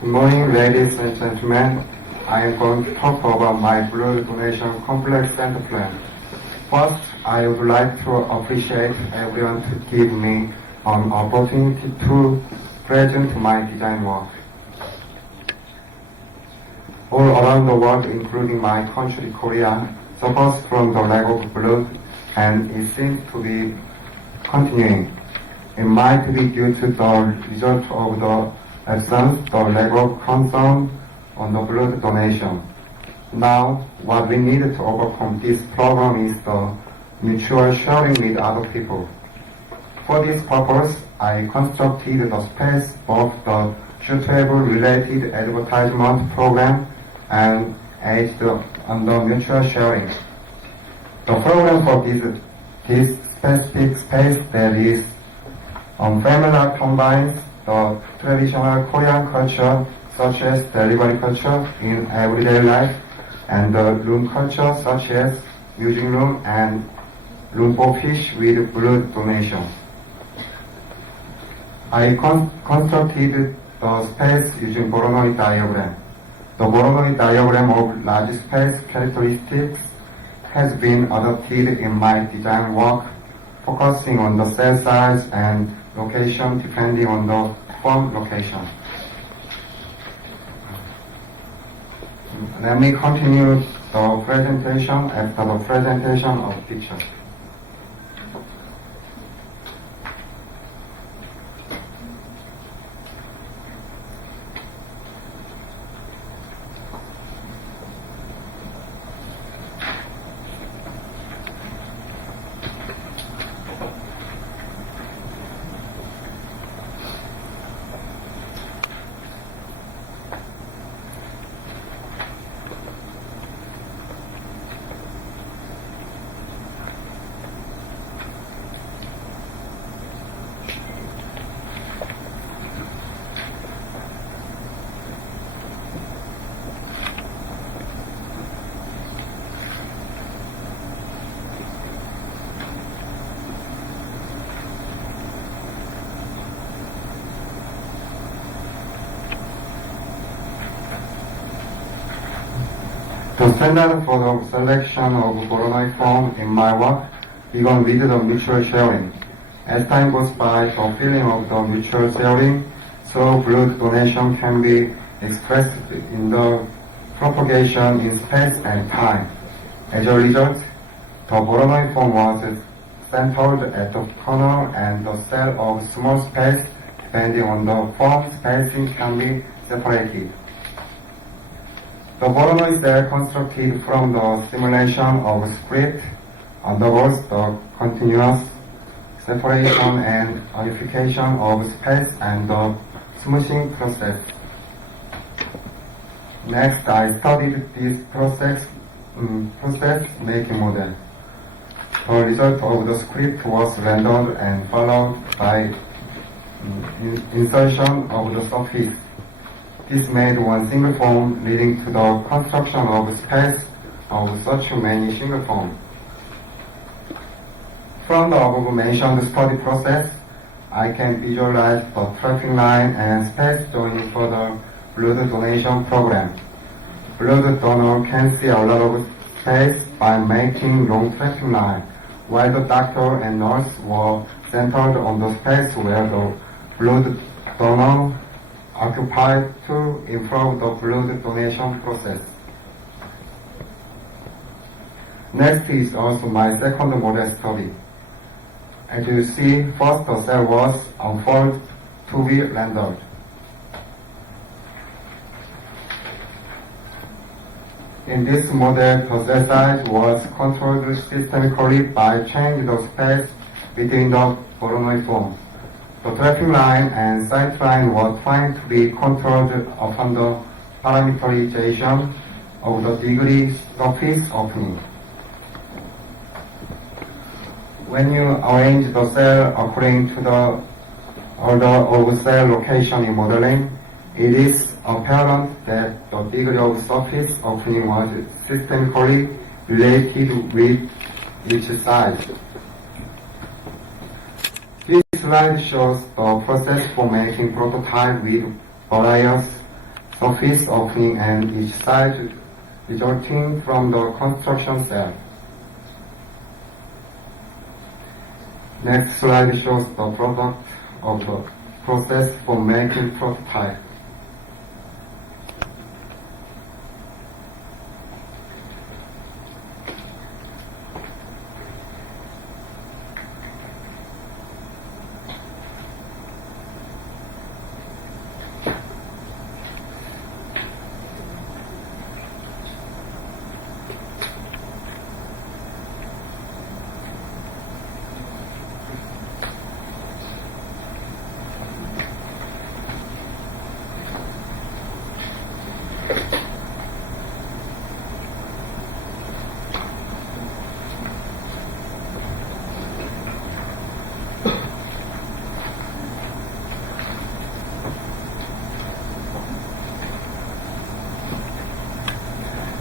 Good morning, ladies and gentlemen. I am going to talk about my blood donation complex center plan. First, I would like to appreciate everyone to give me an opportunity to present my design work. All around the world, including my country, Korea, suffers from the lack of blood, and it seems to be continuing. It might be due to the result of the absence, the lack of concern on the blood donation. Now, what we need to overcome this problem is the mutual sharing with other people. For this purpose, I constructed the space of the suitable related advertisement program and aged on the mutual sharing. The program for this specific space that is familiar combines the traditional Korean culture such as delivery culture in everyday life and the room culture such as music room and room for fish with blood donation. I constructed the space using Vloodnoi diagram. The Vloodnoi diagram of large space characteristics has been adopted in my design work, focusing on the cell size and location depending on the form location. Let me continue the presentation after the presentation of pictures. The standard for the selection of Vloodnoi form in my work began with the mutual sharing. As time goes by, the feeling of the mutual sharing through blood donation can be expressed in the propagation in space and time. As a result, the Vloodnoi form was centered at the corner and the cell of small space depending on the form spacing can be separated. The Vloodnoi cell constructed from the simulation of script undergoes the continuous separation and unification of space and the smoothing process. Next, I studied this process making model. The result of the script was rendered and followed by insertion of the surface. This made one single form, leading to the construction of space of such many single forms. From the above-mentioned study process, I can visualize the traffic line and space joining for the blood donation program. Blood donor can see a lot of space by making long traffic line, while the doctor and nurse were centered on the space where the blood donor occupied to improve the blood donation process. Next is also my second model study. As you see, first the cell was unfolded to be rendered. In this model, the cell size was controlled systemically by changing the space between the Vloodnoi form. The traffic line and sight line were trying to be controlled upon the parameterization of the degree surface opening. When you arrange the cell according to the order of cell location in modeling, it is apparent that the degree of surface opening was systemically related with each size. This slide shows the process for making prototype with various surface opening and each side resulting from the construction cell. Next slide shows the product of the process for making prototype.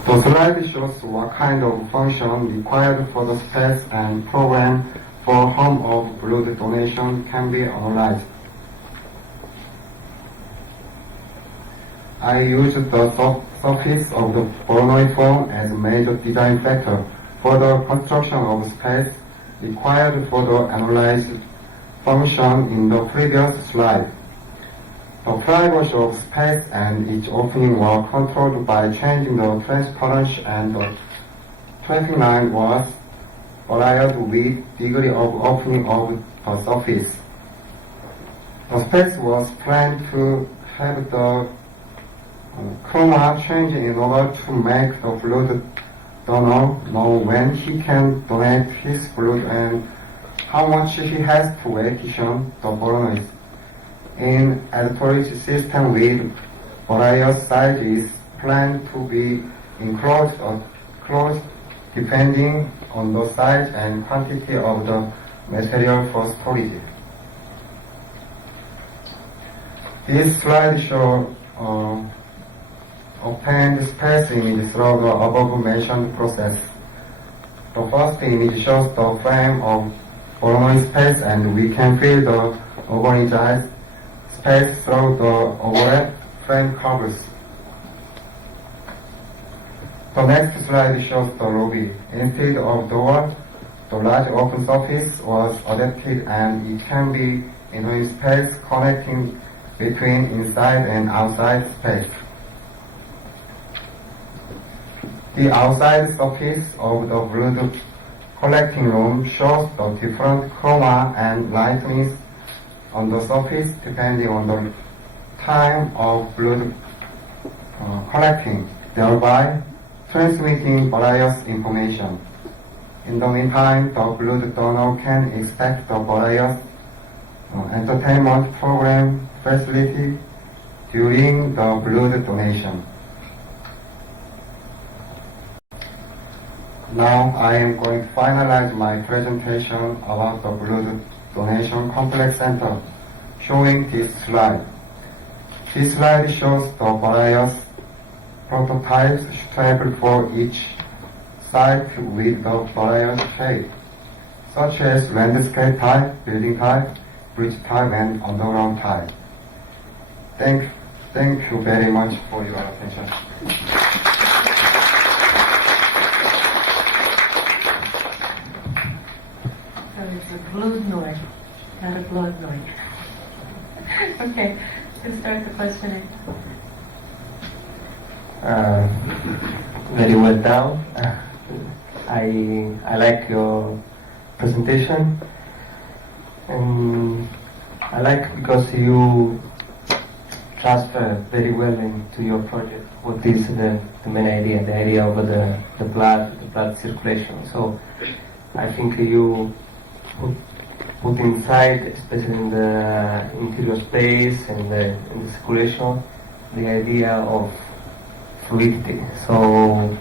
The slide shows what kind of function required for the space and program for home of blood donation can be analyzed. I used the surface of the Vloodnoi foam as a major design factor for the construction of space required for the analyzed function in the previous slide. The fibers of space and its opening were controlled by changing the transparency, and the traffic line was varied with degree of opening of the surface. The space was planned to have the chroma change in order to make the blood donor know when he can donate his blood and how much he has to vacation the Vloodnoi. In a storage system with various sizes planned to be enclosed or closed depending on the size and quantity of the material for storage. This slide shows obtained space image through the above mentioned process. The first image shows the frame of Vloodnoi space, and we can feel the organized space through the overlap frame covers. The next slide shows the lobby. Instead of door, the large open surface was adapted, and it can be in a space connecting between inside and outside space. The outside surface of the blood collecting room shows the different chroma and lightness on the surface depending on the time of blood collecting, thereby transmitting various information. In the meantime, the blood donor can expect the various entertainment program facility during the blood donation. Now I am going to finalize my presentation about the blood donation complex center, showing this slide. This slide shows the various prototypes suitable for each site with the various shape, such as landscape type, building type, bridge type, and underground type. Thank you very much for your attention. So it's a Vloodnoi, not a Vloodnoi. Okay, let's start the questioning. Very well done. I like your presentation, and I like because you transfer very well into your project what is the main idea, the idea of the blood circulation. So I think you put inside, especially in the interior space and in the circulation, the idea of fluidity. So